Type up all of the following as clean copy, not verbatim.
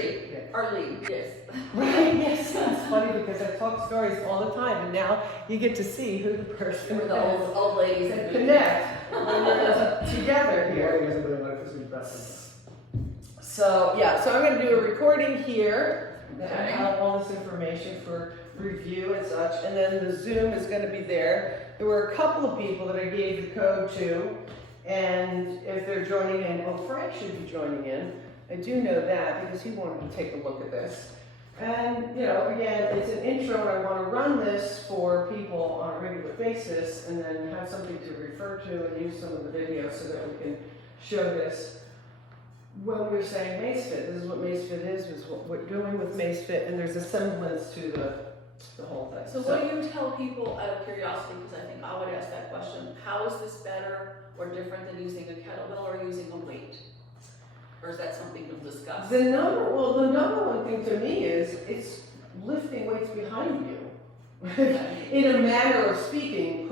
Sri, Arlene, yes. Right, yes, it's funny because I talk stories all the time, and now you get to see who the person With the old ladies and connect when you're together here. So yeah, so I'm going to do a recording here. Okay. I have all this information for review and such, and then the Zoom is going to be there. There were a couple of people that I gave the code to, and if they're joining in, oh, Frank should be joining in. I do know that because he wanted to take a look at this. And, you know, again, it's an intro, and I want to run this for people on a regular basis and then have something to refer to and use some of the videos so that we can show this. When we're saying Mace Fit, this is what Mace Fit is what we're doing with Mace Fit, and there's a semblance to the whole thing. So what do you tell people out of curiosity, because I think I would ask that question, how is this better or different than using a kettlebell or using a weight? Or is that something you'll discuss? The number one thing to me is it's lifting weights behind you. In a manner of speaking,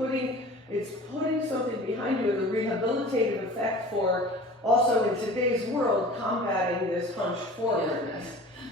it's putting something behind you, the rehabilitative effect for also in today's world combating this hunched forwardness.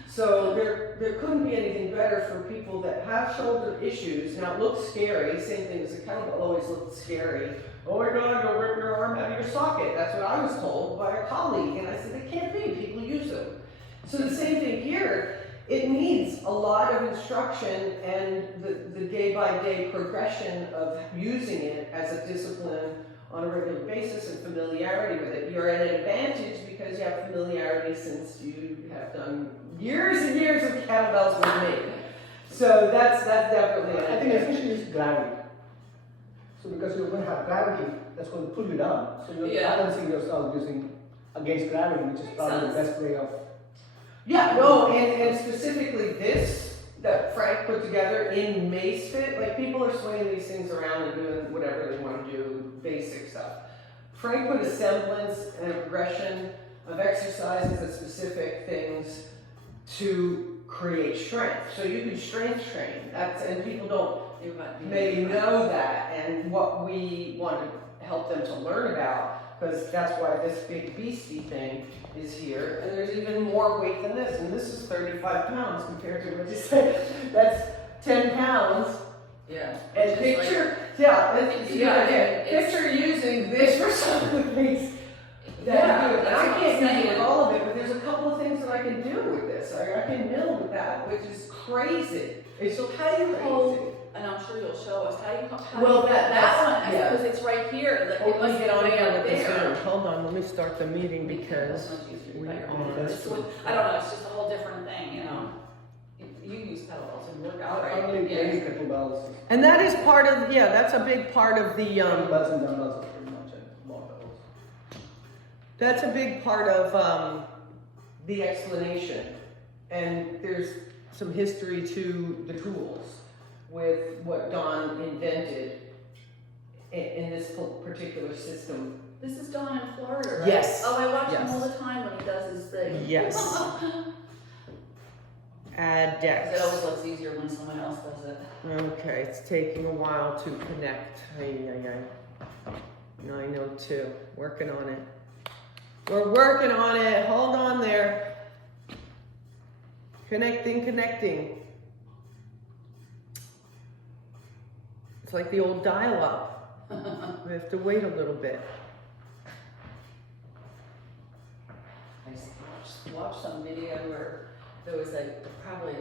So there couldn't be anything better for people that have shoulder issues. Now it looks scary, same thing as a kettlebell always looked scary. Oh my God, you'll rip your arm out of your socket. That's what I was told by a colleague. And I said, it can't be, people use them. So the same thing here, it needs a lot of instruction and the day-by-day progression of using it as a discipline on a regular basis and familiarity with it. You're at an advantage because you have familiarity since you have done years and years of kettlebells with me. So that's definitely an I think advantage. essentially it's gravity. So because you're going to have gravity, that's going to pull you down. So you're balancing yourself using against gravity, which is probably the best way of. Yeah, no, and specifically this that Frank put together in Mace Fit, like people are swinging these things around and doing whatever they want to do, basic stuff. Frank put a semblance and a progression of exercises and specific things to create strength. So you can strength train. And people don't maybe know that, and what we want to help them to learn about, because that's why this big beastie thing is here. And there's even more weight than this, and this is 35 pounds compared to what you said. That's 10 pounds. Yeah. And picture, picture using this for some of the things that I do. And I can't do with all of it, but there's a couple of things that I can do with this. I can mill with that, which is crazy. So how do you hold? And I'm sure you'll show us how you. That one, because it's right here. Let me get on here with this there. Zoom. Hold on, let me start the meeting because we are. I don't know. It's just a whole different thing, you know. You use kettlebells and work out, right? Kettlebells. And that is part of that's a big part of the Kettlebells and dumbbells are pretty much barbells. That's a big part of the explanation, and there's some history to the tools with what Don invented in this particular system. This is Don in Florida, right? Yes. Oh, I watch him Yes. all the time when he does his thing. Yes. It Adex. always looks easier when someone else does it. Okay, it's taking a while to connect. 902. Working on it. We're working on it. Hold on there. Connecting. It's like the old dial-up. We have to wait a little bit. I watched some video where there was probably a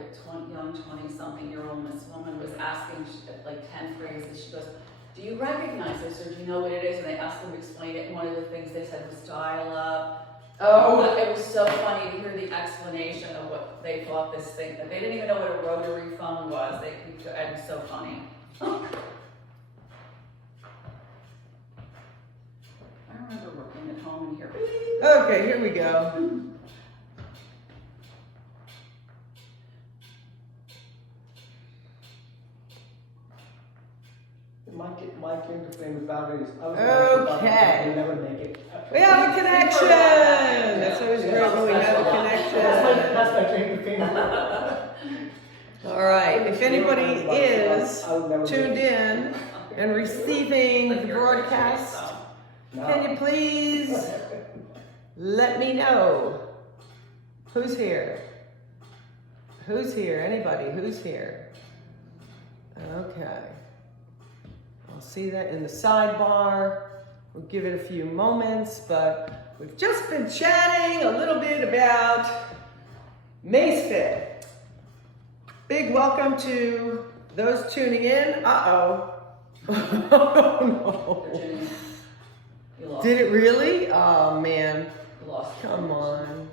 young 20-something-year-old, and this woman was asking like 10 phrases. She goes, "Do you recognize this, or do you know what it is?" And they asked them to explain it. And one of the things they said was dial-up. Oh, it was so funny to hear the explanation of what they thought this thing. That they didn't even know what a rotary phone was. It was so funny. I remember working at home and here. Okay, here we go. My claim to fame with Valerie is Okay. we'll never make it. We have a connection! That's always great when we have a connection. That's my claim to fame. All right, if anybody is tuned in and receiving the broadcast, can you please let me know who's here? Who's here? Anybody? Who's here? Okay. I'll see that in the sidebar. We'll give it a few moments, but we've just been chatting a little bit about Mace Fit. Big welcome to those tuning in. Uh-oh. Oh, no. You lost. Did it really? Oh, man. You lost. Come on.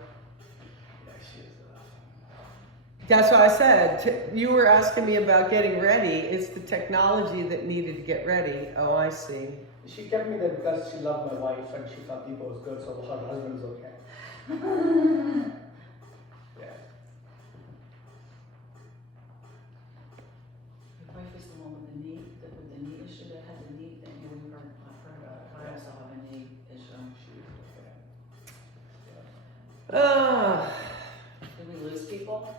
That's what I said. You were asking me about getting ready. It's the technology that needed to get ready. Oh, I see. She kept me there because she loved my wife and she thought people was good, so her husband is okay. Yeah. Your wife is the one with the knee, with the knee issue that had the knee thing. Yeah, we heard about it. I also have a knee issue. Did we lose people?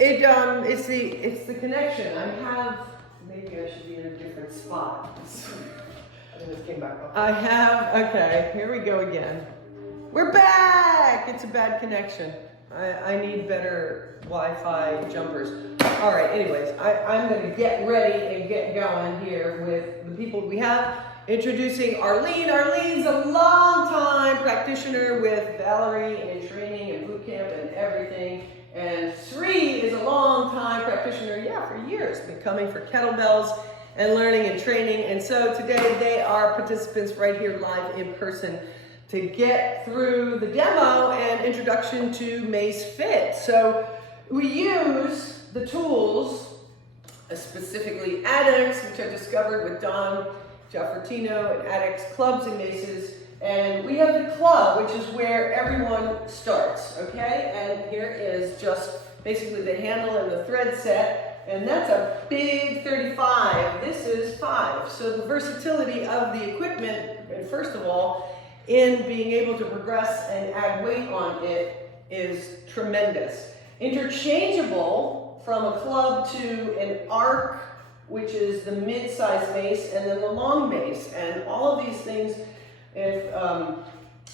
It's the connection. I have, maybe I should be in a different spot. I think this came back up. I have, okay, here we go again. We're back! It's a bad connection. I need better Wi-Fi jumpers. All right, anyways, I'm gonna get ready and get going here with the people we have. Introducing Arlene. Arlene's a long-time practitioner with Valerie in training and boot camp and everything. And Sri is a long-time practitioner, for years, been coming for kettlebells and learning and training. And so today they are participants right here live in person to get through the demo and introduction to Mace Fit. So we use the tools, specifically Adex, which I discovered with Don Giaffortino and Adex Clubs and Maces. And we have the club, which is where everyone starts, okay? And here is just basically the handle and the thread set, and that's a big 35. This is 5. So the versatility of the equipment, and first of all, in being able to progress and add weight on it is tremendous. Interchangeable from a club to an arc, which is the mid-size mace, and then the long mace. And all of these things, if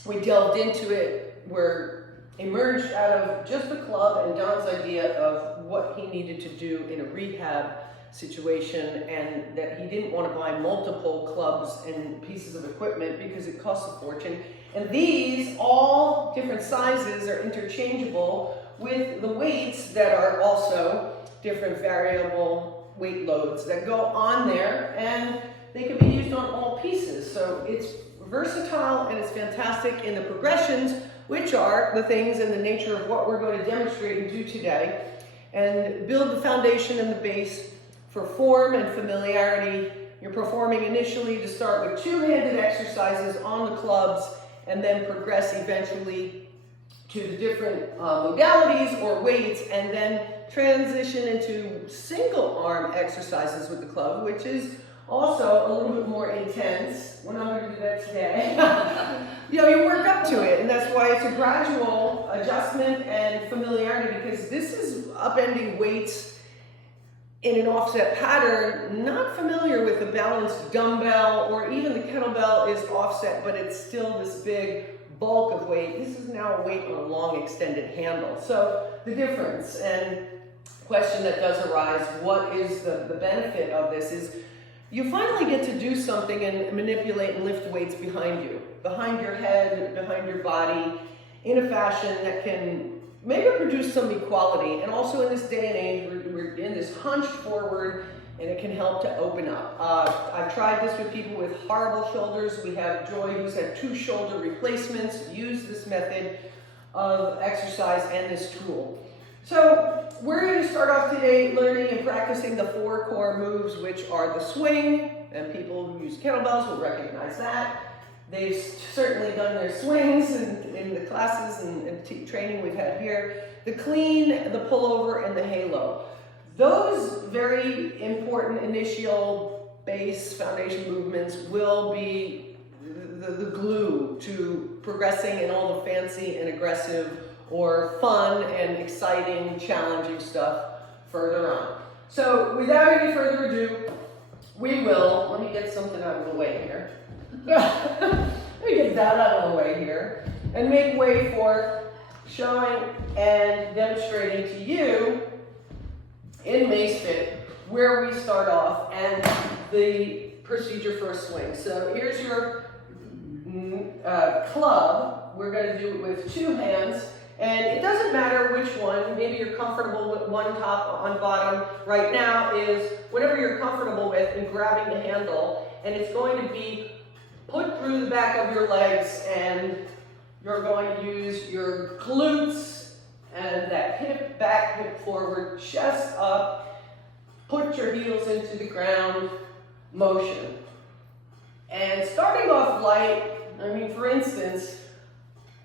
we delved into it, were emerged out of just the club and Don's idea of what he needed to do in a rehab situation, and that he didn't want to buy multiple clubs and pieces of equipment because it costs a fortune. And these, all different sizes, are interchangeable with the weights that are also different variable weight loads that go on there, and they can be used on all pieces. So it's versatile and it's fantastic in the progressions, which are the things and the nature of what we're going to demonstrate and do today, and build the foundation and the base for form and familiarity. You're performing initially to start with two-handed exercises on the clubs, and then progress eventually to the different modalities or weights, and then transition into single arm exercises with the club, which is also a little bit more intense. We're not going to do that today. You work up to it, and that's why it's a gradual adjustment and familiarity, because this is upending weights in an offset pattern. Not familiar with a balanced dumbbell, or even the kettlebell is offset, but it's still this big bulk of weight. This is now a weight on a long extended handle. So the difference, and question that does arise, what is the benefit of this, is you finally get to do something and manipulate and lift weights behind you, behind your head, behind your body, in a fashion that can maybe produce some equality. And also in this day and age, we're in this hunched forward, and it can help to open up. I've tried this with people with horrible shoulders. We have Joy, who's had 2 shoulder replacements, use this method of exercise and this tool. So we're going to start off today learning and practicing the 4 core moves, which are the swing, and people who use kettlebells will recognize that. They've certainly done their swings in the classes and training we've had here. The clean, the pullover, and the halo. Those very important initial base foundation movements will be the glue to progressing in all the fancy and aggressive or fun and exciting, challenging stuff further on. So without any further ado, we will, let me get something out of the way here. Let me get that out of the way here and make way for showing and demonstrating to you in Mace Fit where we start off and the procedure for a swing. So here's your club. We're going to do it with 2 hands, and it doesn't matter which one. Maybe you're comfortable with one top on bottom. Right now is whatever you're comfortable with in grabbing the handle, and it's going to be put through the back of your legs, and you're going to use your glutes and that hip back, hip forward, chest up, put your heels into the ground motion. And starting off light, I mean, for instance,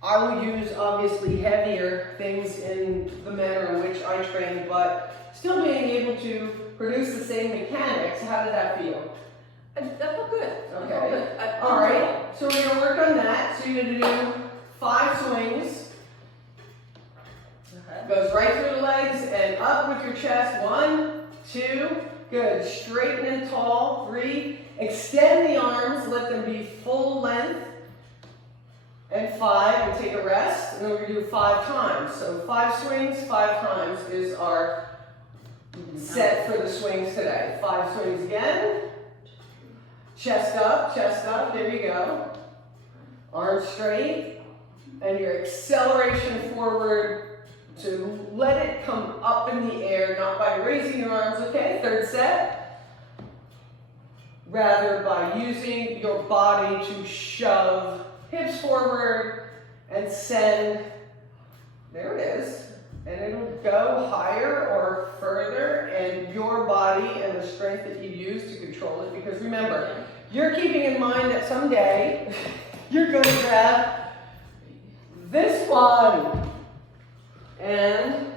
I will use obviously heavier things in the manner in which I train, but still being able to produce the same mechanics. How did that feel? That felt good. Okay. All right. So we're going to work on that. So you're going to do 5 swings. Okay. Goes right through the legs and up with your chest. 1, 2. Good. Straighten and tall. 3. Extend the arms. Let them be full length. And 5. And take a rest. And then we're going to do 5 times. So 5 swings, 5 times is our set for the swings today. 5 swings again. Chest up, there you go. Arms straight, and your acceleration forward to let it come up in the air, not by raising your arms, okay? 3rd set. Rather by using your body to shove hips forward and send, there it is. And it'll go higher or further, and your body and the strength that you use to control it. Because remember, you're keeping in mind that someday you're going to grab this one and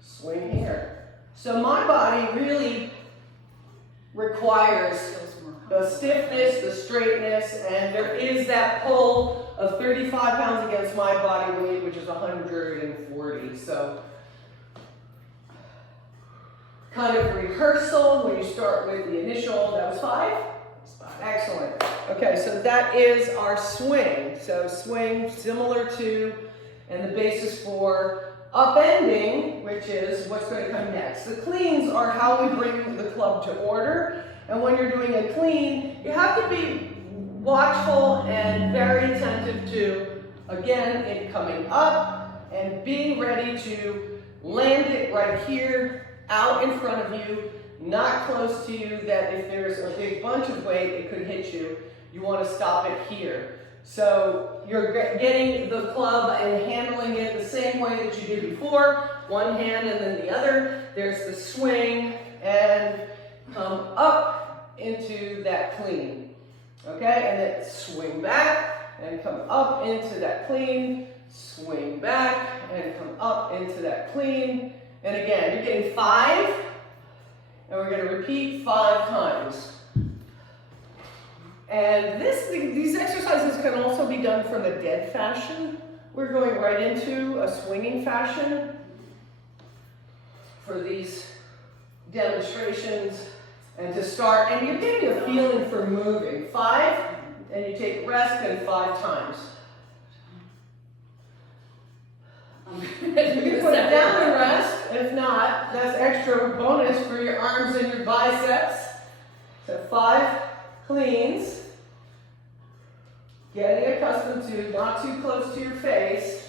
swing here. So my body really requires the stiffness, the straightness, and there is that pull of 35 pounds against my body weight, which is 140. So kind of rehearsal when you start with the initial, that was 5? Excellent. Okay, so that is our swing. So swing similar to, and the basis for upending, which is what's going to come next. The cleans are how we bring the club to order. And when you're doing a clean, you have to be watchful and very attentive to, again, it coming up and being ready to land it right here, out in front of you, not close to you, that if there's a big bunch of weight, it could hit you. You want to stop it here. So you're getting the club and handling it the same way that you did before, one hand and then the other. There's the swing and come up into that clean. Okay, and then swing back and come up into that clean, swing back and come up into that clean. And again, you're getting 5, and we're going to repeat 5 times. And these exercises can also be done from a dead fashion. We're going right into a swinging fashion for these demonstrations. And to start, and you're getting a feeling for moving. 5, and you take rest, and 5 times. You can put it down and rest. If not, that's extra bonus for your arms and your biceps. So 5 cleans. Getting accustomed to not too close to your face.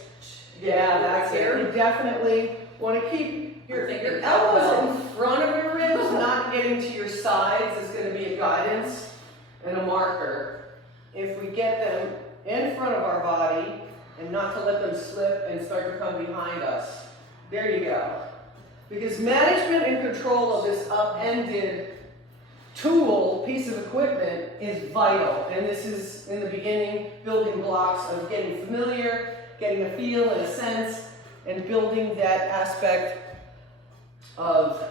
Yeah, that's it. You definitely want to keep your elbows in front of your ribs, not getting to your sides is going to be a guidance and a marker. If we get them in front of our body and not to let them slip and start to come behind us. There you go. Because management and control of this upended tool, piece of equipment, is vital. And this is, in the beginning, building blocks of getting familiar, getting a feel and a sense, and building that aspect of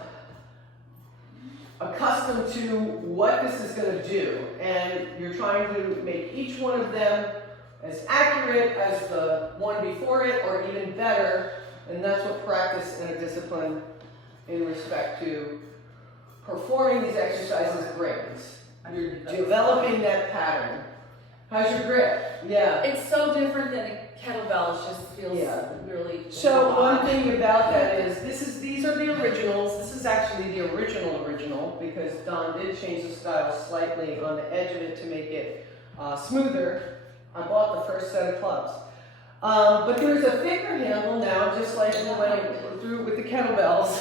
accustomed to what this is going to do. And you're trying to make each one of them as accurate as the one before it, or even better. And that's what practice and a discipline in respect to performing these exercises brings. You're developing that pattern. How's your grip? Yeah. It's so different than a kettlebells just feels Yeah. really. So hard. one thing about that is, these are the originals. This is actually the original because Don did change the style slightly on the edge of it to make it smoother. I bought the first set of clubs. But there's a thicker handle now, just like we went through with the kettlebells.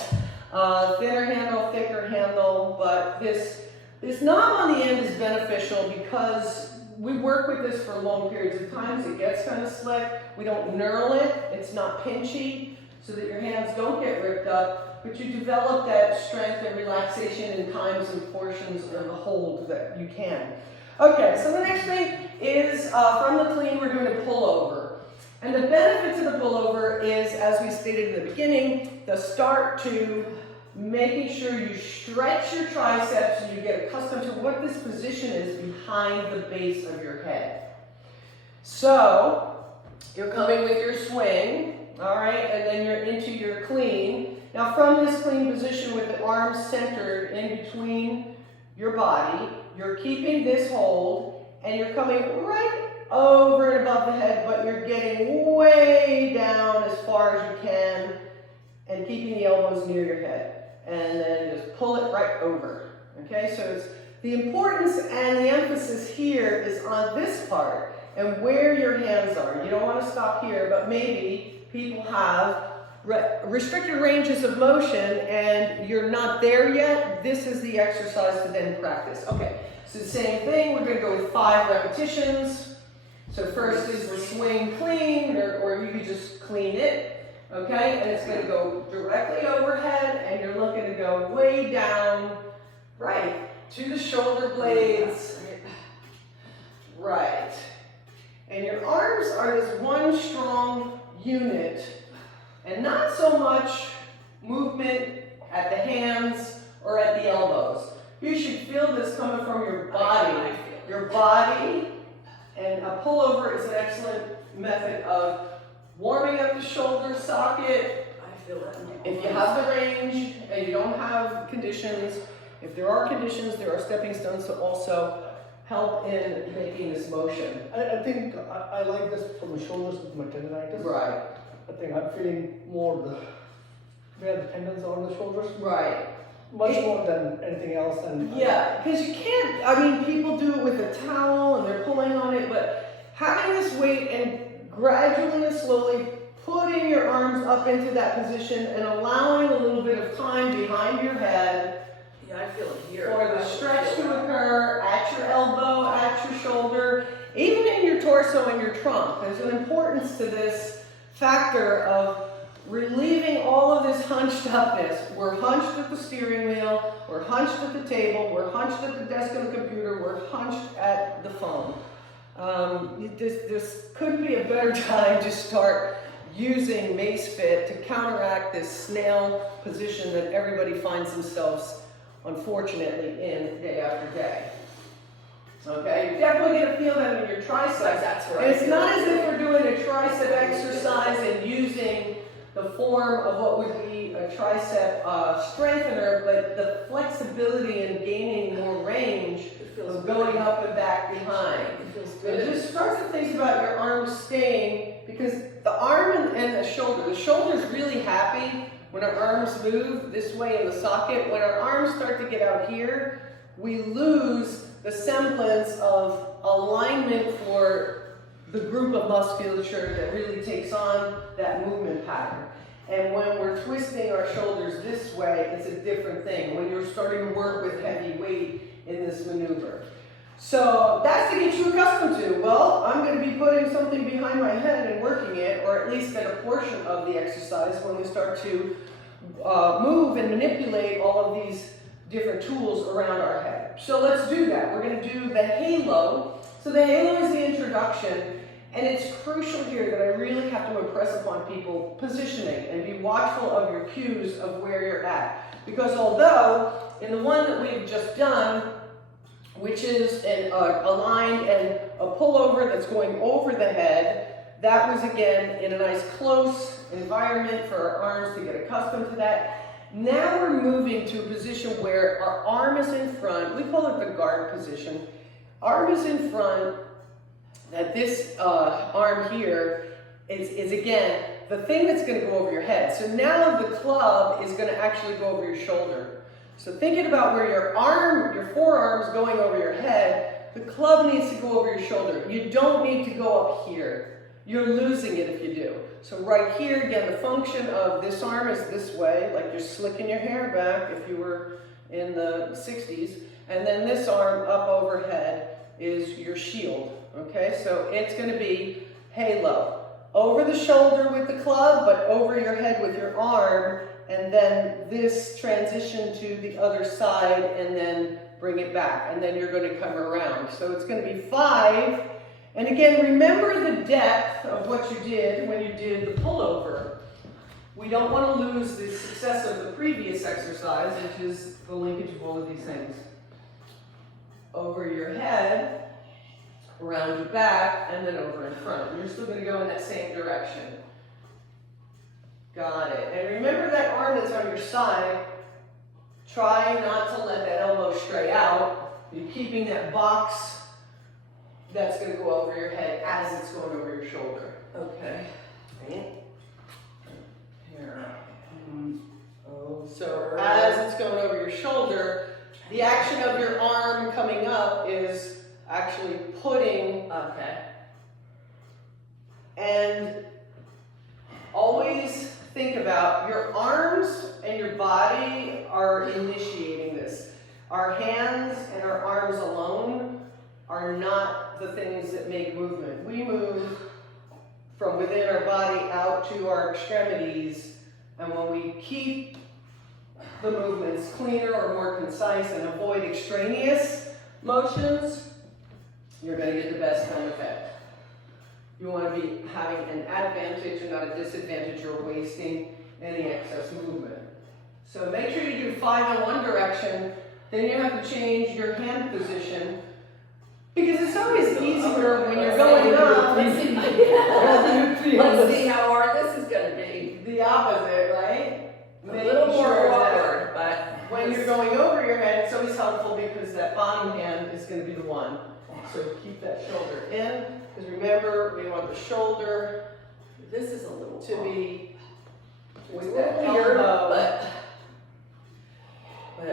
Thinner handle, thicker handle, but this knob on the end is beneficial because we work with this for long periods of times. It gets kind of slick. We don't knurl it. It's not pinchy so that your hands don't get ripped up, but you develop that strength and relaxation in times and portions of the hold that you can. Okay, so the next thing is from the clean, we're doing a pullover. And the benefit to the pullover is, as we stated in the beginning, the start to making sure you stretch your triceps and you get accustomed to what this position is behind the base of your head. So, you're coming with your swing, all right, and then you're into your clean. Now from this clean position with the arms centered in between your body, you're keeping this hold and you're coming right over and above the head, but you're getting way down as far as you can and keeping the elbows near your head. And then just pull it right over. Okay, so it's the importance and the emphasis here is on this part and where your hands are. You don't want to stop here, but maybe people have restricted ranges of motion and you're not there yet. This is the exercise to then practice. Okay, so the same thing, we're going to go with 5 repetitions. So first is the swing clean, or you could just clean it. Okay, and it's going to go directly overhead, and you're looking to go way down, right, to the shoulder blades, right. And your arms are this one strong unit, and not so much movement at the hands or at the elbows. You should feel this coming from your body. Your body, and a pullover is an excellent method of warming up the shoulder socket. I feel it. If you have the range and you don't have conditions, if there are conditions, there are stepping stones to also help in making this motion. I think I like this for my shoulders with my tendonitis. Right. I think I'm feeling more where the tendons are on the shoulders. Right. Much more than anything else. And Yeah, because you can't, I mean, people do it with a towel and they're pulling on it, but having this weight and gradually and slowly putting your arms up into that position and allowing a little bit of time behind your head. Yeah, I feel it here. For the stretch to occur at your elbow, at your shoulder, even in your torso and your trunk. There's an importance to this factor of relieving all of this hunched upness. We're hunched at the steering wheel, we're hunched at the table, we're hunched at the desk of the computer, we're hunched at the phone. This couldn't be a better time to start using Mace Fit to counteract this snail position that everybody finds themselves, unfortunately, in day after day. Okay, you're definitely going to feel that in your triceps. That's where And I it's feel not it. as if we're doing a tricep exercise and using the form of what would be a tricep strengthener, but the flexibility and gaining more range of going up and back behind. It feels And good. just start to think about your arms staying, because the arm and the shoulder's really happy when our arms move this way in the socket. When our arms start to get out here, we lose the semblance of alignment for the group of musculature that really takes on that movement pattern. And when we're twisting our shoulders this way, it's a different thing. When you're starting to work with heavy weight in this maneuver. So that's to get you accustomed to. Well, I'm going to be putting something behind my head and working it, or at least get a portion of the exercise when we start to move and manipulate all of these different tools around our head. So let's do that. We're going to do the halo. So the halo is the introduction, and it's crucial here that I really have to impress upon people positioning and be watchful of your cues of where you're at. Because although in the one that we've just done, which is a line and a pullover that's going over the head, that was again in a nice close environment for our arms to get accustomed to that. Now we're moving to a position where our arm is in front. We call it the guard position. Arm is in front, that this arm here is again, the thing that's gonna go over your head. So now the club is gonna actually go over your shoulder. So thinking about where your forearm is going over your head, the club needs to go over your shoulder. You don't need to go up here. You're losing it if you do. So right here, again, the function of this arm is this way, like you're slicking your hair back if you were in the 60s. And then this arm up overhead is your shield, okay? So it's gonna be halo. Over the shoulder with the club, but over your head with your arm, and then this transition to the other side, and then bring it back, and then you're gonna come around. So it's gonna be 5. And again, remember the depth of what you did when you did the pullover. We don't want to lose the success of the previous exercise, which is the linkage of all of these things. Over your head, around your back, and then over in front. And you're still going to go in that same direction. Got it. And remember that arm that's on your side. Try not to let that elbow stray out. You're keeping that box that's going to go over your head as it's going over your shoulder. Okay. Right. Here. Oh, so as it's going over your shoulder, the action of your arm coming up is actually putting. Okay. And always think about your arms and your body are initiating this. Our hands and our arms alone are not the things that make movement. We move from within our body out to our extremities, and when we keep the movements cleaner or more concise and avoid extraneous motions, you're going to get the best benefit. You want to be having an advantage and not a disadvantage or wasting any excess movement. So make sure you do 5 in one direction, then you have to change your hand position. Because it's always easier when you're going up. Let's see how hard this is going to be. The opposite, right? A little more awkward, but when you're going over your head, it's always helpful because that bottom hand is going to be the one. So keep that shoulder in, because remember, we want the shoulder. This is a little to be with that weird, elbow, but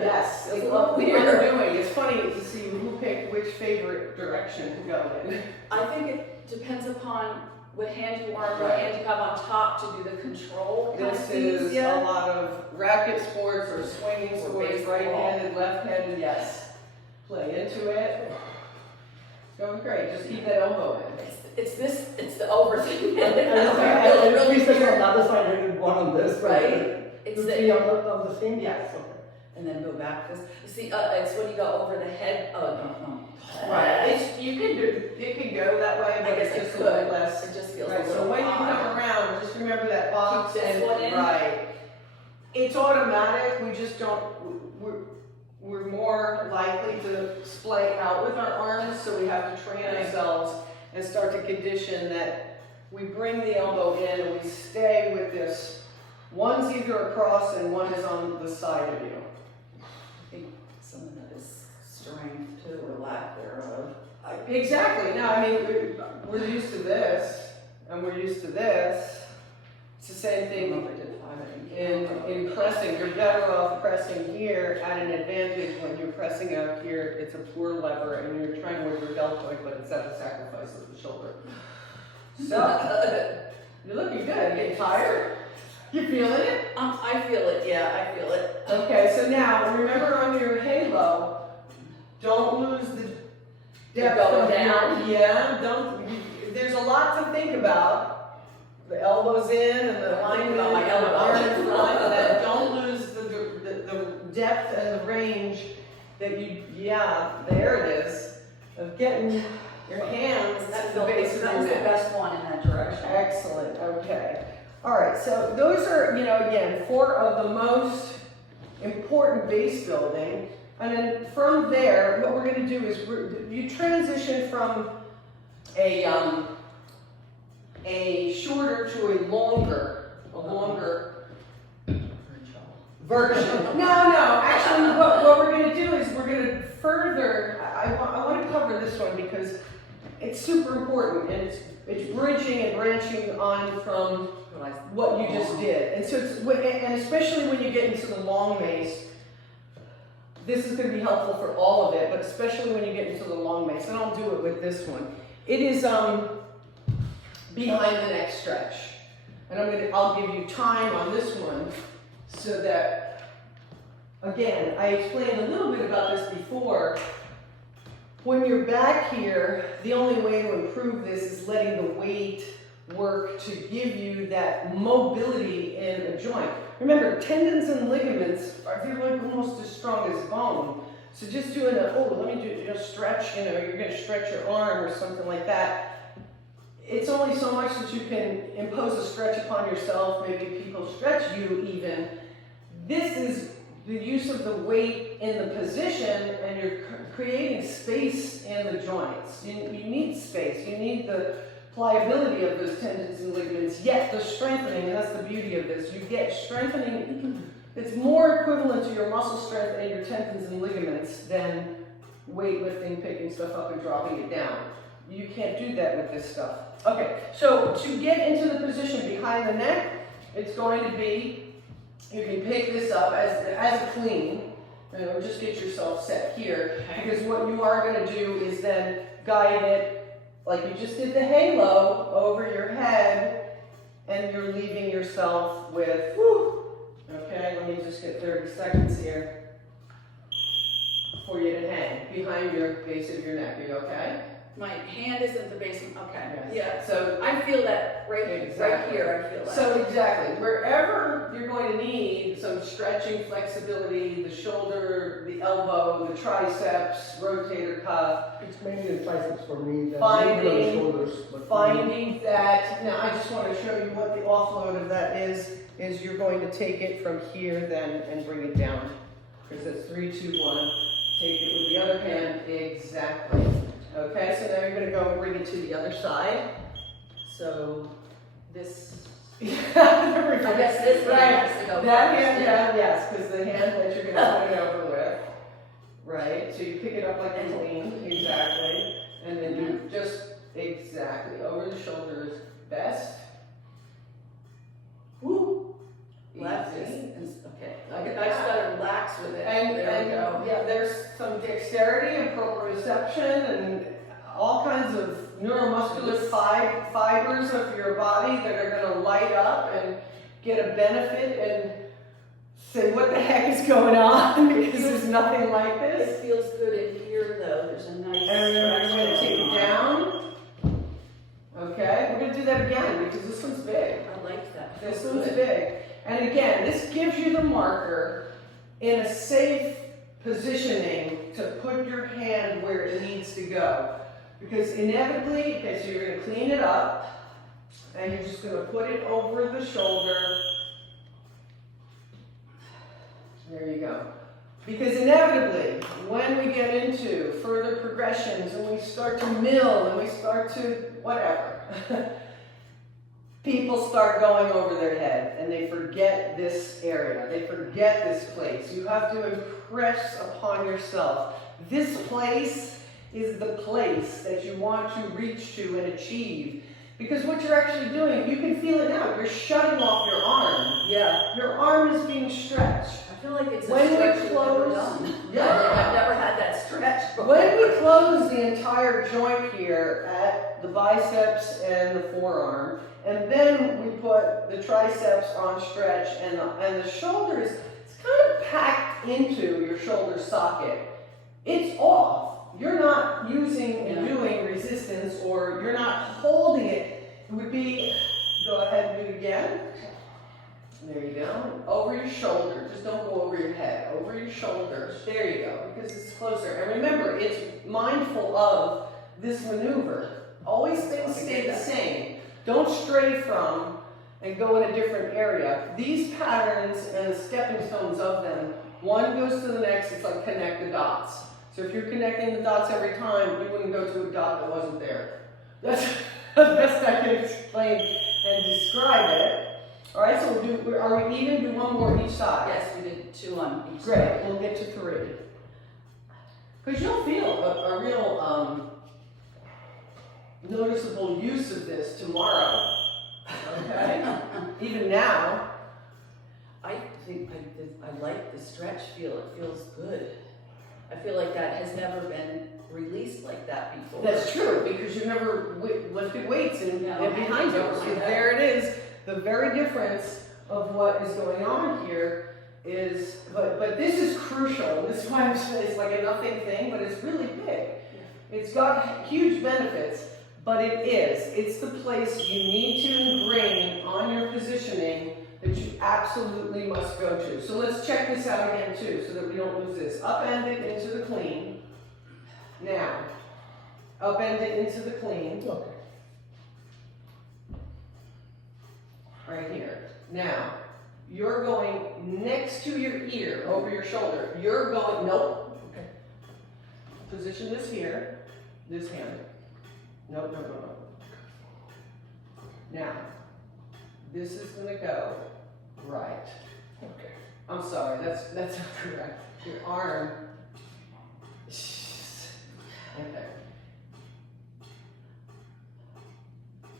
yes, it's I a love little what weird. we're doing. It's funny to see who picked which favorite direction to go in. I think it depends upon what hand you are, what hand you have on top to do the control. This is a lot of racket sports or swinging Or sports, baseball. right-handed, left-handed, yes. Play into it. It's going great. Just keep that elbow in. It's the over thing. And if we step on the other side, I did one on this. Right? It's The 3 on the same? Yes. Okay. and then go back. See, it's when you go over the head. Oh, no. Right. You can do. It can go that way, but I guess it's just it a little could. less. It just feels Right. a little So when you odd. come around, just remember that box Keep this and one in. right. It's automatic. We just don't. We're more likely to splay out with our arms, so we have to train ourselves and start to condition that we bring the elbow in and we stay with this. One's either across and one is on the side of you. I think some of that is strength too, or lack thereof. Exactly. No, I mean, we're used to this, and we're used to this. It's the same thing in pressing. You're better off pressing here at an advantage when you're pressing out here. It's a poor lever, and you're trying with your deltoid, but it's at the sacrifice of the shoulder. So, you're looking good. You getting tired? You feeling it? I feel it, yeah, I feel it. Okay, so now, remember on your halo, don't lose the depth going of down? There's a lot to think about. The elbows in and the Lying alignment about my and the elbow. arm in front, and then don't lose the depth and the range that there it is, of getting your hands That's to the base of that your was the neck. best one in that direction. Excellent, okay. All right, so those are, again, 4 of the most important base building. And then from there, what we're going to do is you transition from a shorter to a longer version. No, actually what we're going to do is we're going to further, I want to cover this one because It's super important, and it's bridging and branching on from what you just did. And so, and especially when you get into the long mace, this is going to be helpful for all of it, but especially when you get into the long mace. And I'll do it with this one. It is behind the neck stretch, and I'll give you time on this one so that, again, I explained a little bit about this before. When you're back here, the only way to improve this is letting the weight work to give you that mobility in a joint. Remember, tendons and ligaments they're like almost as strong as bone. So just doing let me do a stretch, you're going to stretch your arm or something like that. It's only so much that you can impose a stretch upon yourself. Maybe people stretch you even. This is the use of the weight in the position, and you're creating space in the joints. You need space. You need the pliability of those tendons and ligaments, yet the strengthening, and that's the beauty of this. You get strengthening. It's more equivalent to your muscle strength and your tendons and ligaments than weightlifting, picking stuff up and dropping it down. You can't do that with this stuff. Okay, so to get into the position behind the neck, it's going to be, you can pick this up as a clean, just get yourself set here, because what you are going to do is then guide it like you just did the halo over your head, and you're leaving yourself with, okay, let me just get 30 seconds here for you to hang behind your base of your neck. Are you okay? My hand is at the base of, okay. Yes. Yeah. So I feel that right here, I feel that. So exactly, wherever you're going to need some stretching, flexibility, the shoulder, the elbow, the triceps, rotator cuff. It's mainly the triceps for me, the Finding- shoulders. Finding that, now I just want to show you what the offload of that is you're going to take it from here then and bring it down. Because it's 3, 2, 1. Take it with the other hand, exactly. Okay, so now you're going to go and bring it to the other side. So this, I guess this hand has to go That first, hand, yeah. yes, because the hand that you're going to put it over with. Right, so you pick it up like a clean, exactly. And then you just, exactly, over the shoulders, best. Woo. Left Easy. is, okay. I just gotta relax with it. And There we go. yeah, there's some dexterity and proprioception and all kinds of neuromuscular fibers of your body that are going to light up and get a benefit and say, what the heck is going on? Because there's nothing like this. It feels good in here though. There's a nice And then we're stretch going to take going it on. down. Okay, we're going to do that again because this one's big. I like that. This Feels one's good. big. And again, this gives you the marker in a safe positioning to put your hand where it needs to go. Because inevitably, okay, so you're going to clean it up and you're just going to put it over the shoulder. There you go. Because inevitably, when we get into further progressions and we start to mill and we start to whatever, people start going over their head and they forget this area. They forget this place. You have to impress upon yourself. This place is the place that you want to reach to and achieve. Because what you're actually doing, you can feel it now. You're shutting off your arm. Yeah. Your arm is being stretched. I feel like it's a When we stretch we've never close- done. Yeah. Like I've never had that stretch before. When we close the entire joint here at the biceps and the forearm, and then we put the triceps on stretch and the shoulders, it's kind of packed into your shoulder socket. It's off. You're not using and doing resistance, or you're not holding it. It would be, go ahead and do it again. There you go. Over your shoulder. Just don't go over your head. Over your shoulders. There you go. Because it's closer. And remember, it's mindful of this maneuver. Always things stay the same. Don't stray from and go in a different area. These patterns and the stepping stones of them, one goes to the next. It's like connect the dots. So if you're connecting the dots every time, you wouldn't go to a dot that wasn't there. That's the best I can explain and describe it. All right, so are we even? Do one more each side. Yes, we did 2 on each Great, side. we'll get to 3. Because you'll feel a real noticeable use of this tomorrow. Okay? Even now. I think I like the stretch feel. It feels good. I feel like that has never been released like that before. That's true, because you never lifted weights and behind you. So there it is. The very difference of what is going on here is, but this is crucial. This is why I'm saying it's like a nothing thing, but it's really big. It's got huge benefits, but it is. It's the place you need to ingrain on your positioning that you absolutely must go to. So let's check this out again too, so that we don't lose this. Upend it into the clean. Now, upend it into the clean. Okay. Right here. Now, you're going next to your ear, over your shoulder. You're going, nope. Okay. Position this here, this hand. Nope, no, no, no. Now, this is gonna go right. Okay. I'm sorry, that's not correct. Your arm. Okay.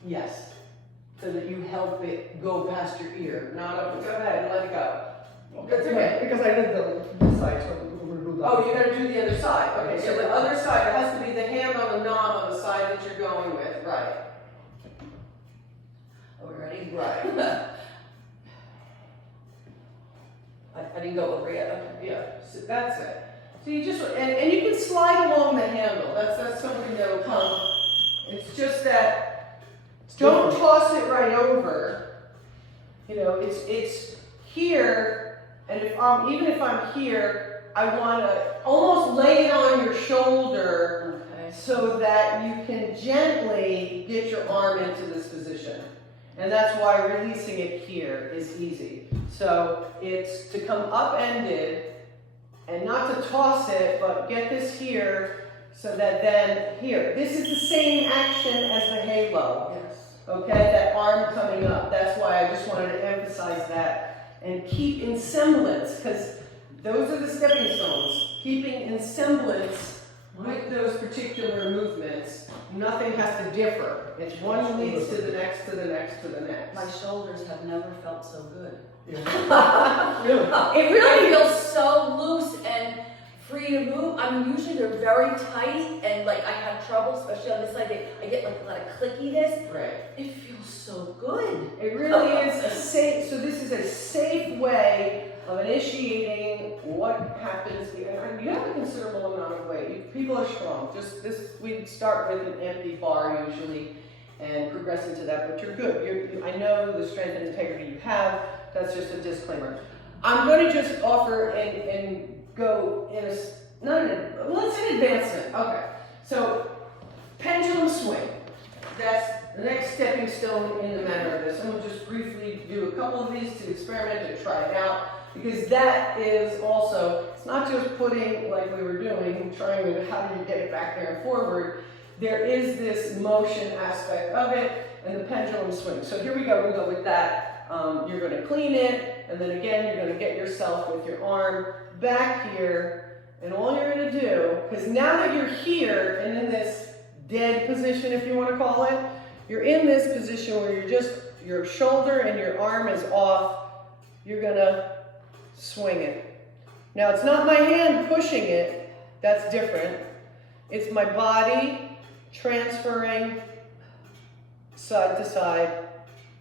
Yes. So that you help it go past your ear. Not up. Go ahead and let it go. That's okay. Because I did this side, so we'll do that. Oh, you're gonna do the other side. Okay, so the other side, it has to be the hand on the knob on the side that you're going with. Right. Are we ready? Right. I didn't go over yet. Okay. Yeah, so that's it. So you just, and you can slide along the handle. That's something that will come. It's just that, don't toss it right over. You know, it's here, and even if I'm here, I want to almost lay it on your shoulder, Okay. so that you can gently get your arm into this position. And that's why releasing it here is easy. So it's to come upended and not to toss it, but get this here so that then here. This is the same action as the halo. Yes. Okay, that arm coming up. That's why I just wanted to emphasize that and keep in semblance, because those are the stepping stones. Keeping in semblance with those particular movements. Nothing has to differ. It's one leads to the next, to the next, to the next. My shoulders have never felt so good. Yeah. Really? It really I feel so loose and free to move. I mean, usually they're very tight, and like I have trouble, especially on this side. I get like a lot of clickiness. Right. It feels so good. It really is a safe, so this is a safe way of initiating what happens. And you have a considerable amount of weight. People are strong. Just this, we start with an empty bar usually and progressing to that, but you're good. I know the strength and integrity you have. That's just a disclaimer. I'm going to just offer and go in let's an advancement. Okay. So pendulum swing. That's the next stepping stone in the manner of this. I'm going to just briefly do a couple of these to experiment and try it out, because that is also, it's not just putting like we were doing, trying to, how do you get it back there and forward. There is this motion aspect of it and the pendulum swing. So here we go with that. You're going to clean it, and then again, you're going to get yourself with your arm back here, and all you're going to do, because now that you're here and in this dead position, if you want to call it, you're in this position where you're just, your shoulder and your arm is off, you're going to swing it. Now, it's not my hand pushing it, that's different. It's my body transferring side to side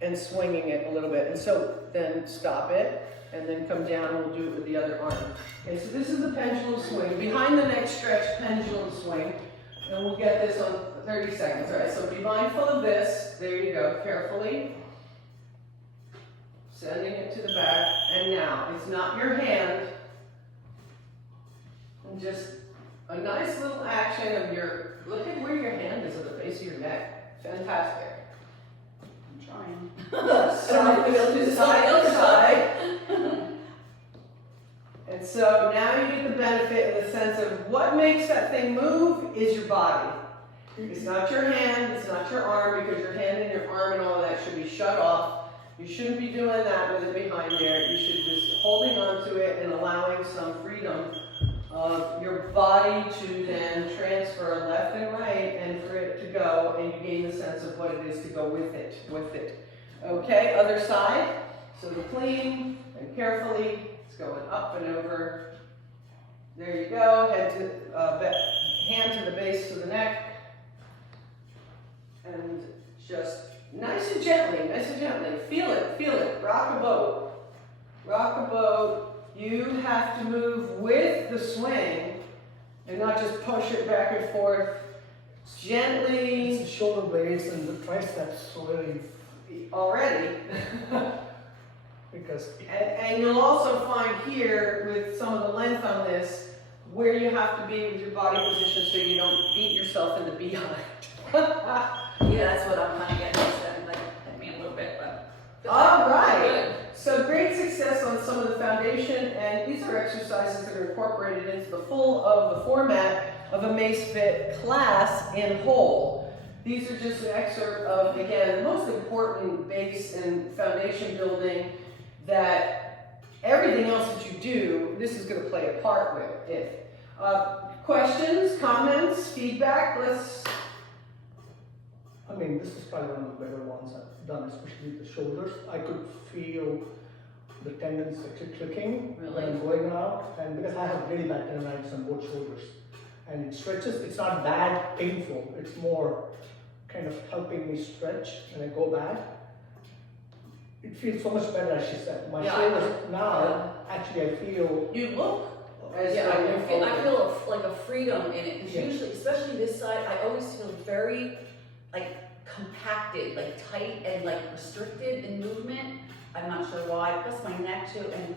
and swinging it a little bit. And so then stop it, and then come down, and we'll do it with the other arm. Okay, so this is the pendulum swing. Behind the neck stretch, pendulum swing. And we'll get this on 30 seconds. All right, so be mindful of this. There you go, carefully. Sending it to the back. And now, it's not your hand. And just a nice little action of your, look at where your hand is at the base of your neck. Fantastic. I'm trying. Side to side to side. And so now you get the benefit in the sense of what makes that thing move is your body. It's not your hand, it's not your arm, because your hand and your arm and all of that should be shut off. You shouldn't be doing that with it behind there. You should just holding on to it and allowing some freedom of your body to then transfer left and right, and for it to go, and you gain what it is to go with it, Okay, other side. So the clean and carefully, it's going up and over. There you go, hand to the base of the neck. And just nice and gently, feel it, rock a boat. You have to move with the swing and not just push it back and forth. Gently. It's the shoulder blades and the triceps already. Because and you'll also find here with some of the length on this where you have to be with your body position so you don't beat yourself in the behind. Yeah, that's what I'm kind of getting at. Like, hit me a little bit, but. All right. Good. So great success on some of the foundation, and these are exercises that are incorporated into the format of a Mace Fit class in whole. These are just an excerpt of, again, the most important base and foundation building that everything else that you do, this is going to play a part with it. Questions, comments, feedback? I mean, this is probably one of the better ones I've done, especially the shoulders. I could feel the tendons actually clicking when I'm going out, and because I have really bad tendonitis on both shoulders. And it stretches, it's not bad painful, it's more kind of helping me stretch when I go back. It feels so much better, as she said. My shoulders now, actually I feel... You look as I feel like a freedom in it. Because usually, especially this side, I always feel very compacted, tight and restricted in movement. I'm not sure why. Plus my neck too, and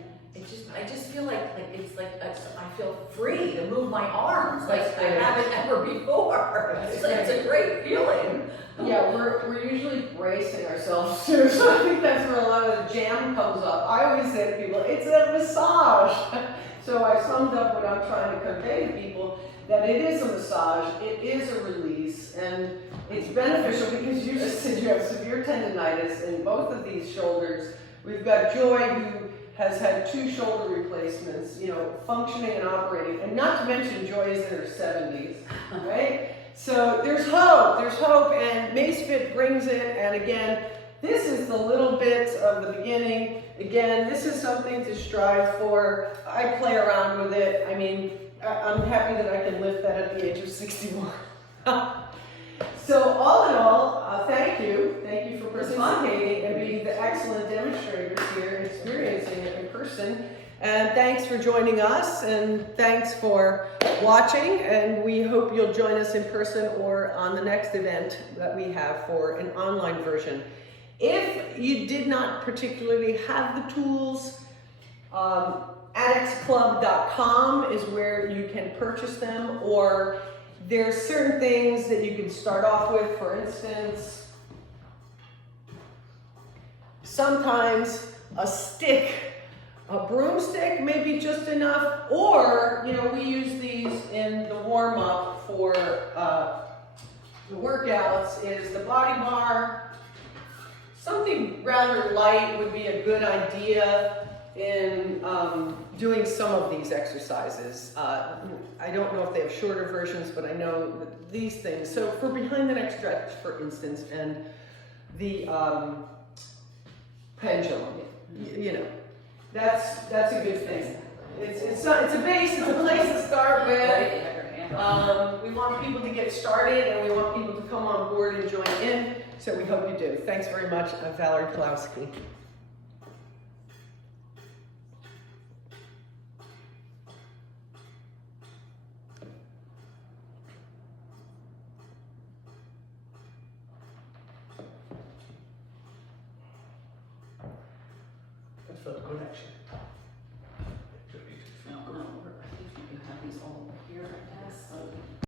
I just feel like I feel free to move my arms I haven't ever before. It's a great feeling. Yeah, we're usually bracing ourselves too, so I think that's where a lot of the jam comes up. I always say to people, it's a massage. So I summed up what I'm trying to convey to people, that it is a massage, it is a release, and it's beneficial because you just said you have severe tendonitis in both of these shoulders. We've got Joy, who has had 2 shoulder replacements, functioning and operating, and not to mention Joy is in her 70s, right? So there's hope, and Mace Fit brings it, and again, this is the little bit of the beginning. Again, this is something to strive for. I play around with it. I mean, I'm happy that I can lift that at the age of 61. So all in all, thank you. Thank you for participating and being the excellent demonstrators here and experiencing it in person. And thanks for joining us, and thanks for watching, and we hope you'll join us in person or on the next event that we have for an online version. If you did not particularly have the tools, adexclub.com is where you can purchase them, or there's certain things that you can start off with. For instance, sometimes a broomstick may be just enough, or, we use these in the warm-up for the workouts, is the body bar. Something rather light would be a good idea in doing some of these exercises. I don't know if they have shorter versions, but I know that these things. So for behind the neck stretch, for instance, and the pendulum, that's a good thing. It's a base, it's a place to start with. We want people to get started, and we want people to come on board and join in. So we hope you do. Thanks very much. I'm Valerie Pawlowski. that felt good actually.